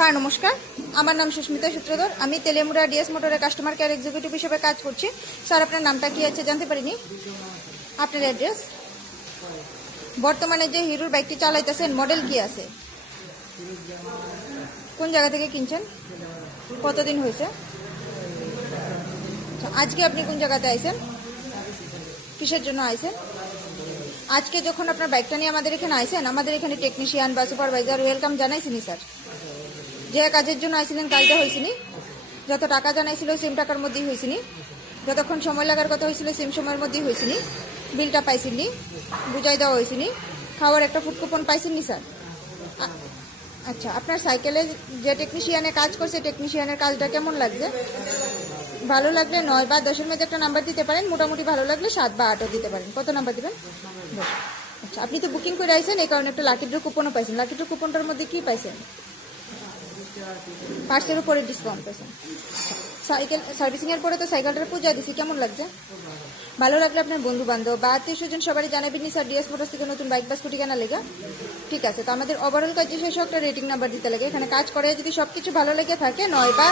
Sir নমস্কার, আমার নাম সুস্মিতা সূত্রধর। আমি তেলেমুড়া ডিএস মোটরের কাস্টমার কেয়ার এক্সিকিউটিভ হিসেবে কাজ করছি। স্যার আপনার নামটা কি আছে জানতে পারিনি? আপনার অ্যাড্রেস, বর্তমানে যে হিরোর বাইকটি চালাইতেছেন মডেল কি আছে, কোন জায়গা থেকে কিনছেন, কতদিন হয়েছে? আজকে আপনি কোন জায়গাতে আইছেন, কিসের জন্য আইছেন? আজকে যখন আপনার বাইকটা নিয়ে আমাদের এখানে আইছেন, আমাদের এখানে টেকনিশিয়ান বা সুপারভাইজার ওয়েলকাম জানাইছিনি স্যার? যে কাজের জন্য আইছিলেন কাজটা হয়েছিনি? যত টাকা জানাইছিল সেম টাকার মধ্যেই হয়েছিনি? যতক্ষণ সময় লাগার কথা হয়েছিল সেম সময়ের মধ্যেই হয়েছিনি? বিলটা পাইছিনি? বুঝাই দেওয়া হয়েছিনি? খাওয়ার একটা ফুড কুপন পাইছেননি স্যার? আচ্ছা, আপনার সাইকেলে যে টেকনিশিয়ানে কাজ করছে টেকনিশিয়ানের কাজটা কেমন লাগছে? ভালো লাগলে 9 বা 10-এর মধ্যে একটা নাম্বার দিতে পারেন, মোটামুটি ভালো লাগলে 7 বা 8ও দিতে পারেন। কত নাম্বার দিবেন? 10। আচ্ছা, আপনি তো বুকিং করে আইছেন, এই কারণে একটা লাকি ড্র কুপনও পাইছেন। লাকি ড্র কুপনটার মধ্যে কি পাইছেন? পার্সের উপরে ডিসকাউন্ট পাইছেন। সাইকেল সার্ভিসিংয়ের পরে তো সাইকেলটার পূজা দিছি, কেমন লাগছে? ভালো লাগলে আপনার বন্ধু বান্ধব বা আত্মীয় স্বজন সবারই জানাবেন স্যার ডিএস মোটরস থেকে নতুন বাইক বা স্কুটি কেনা লেগে। ঠিক আছে, তো আমাদের ওভারঅল কাজ শেষে একটা রেটিং নাম্বার দিতে লাগে। এখানে কাজ করে যদি সবকিছু ভালো লেগে থাকে 9 বা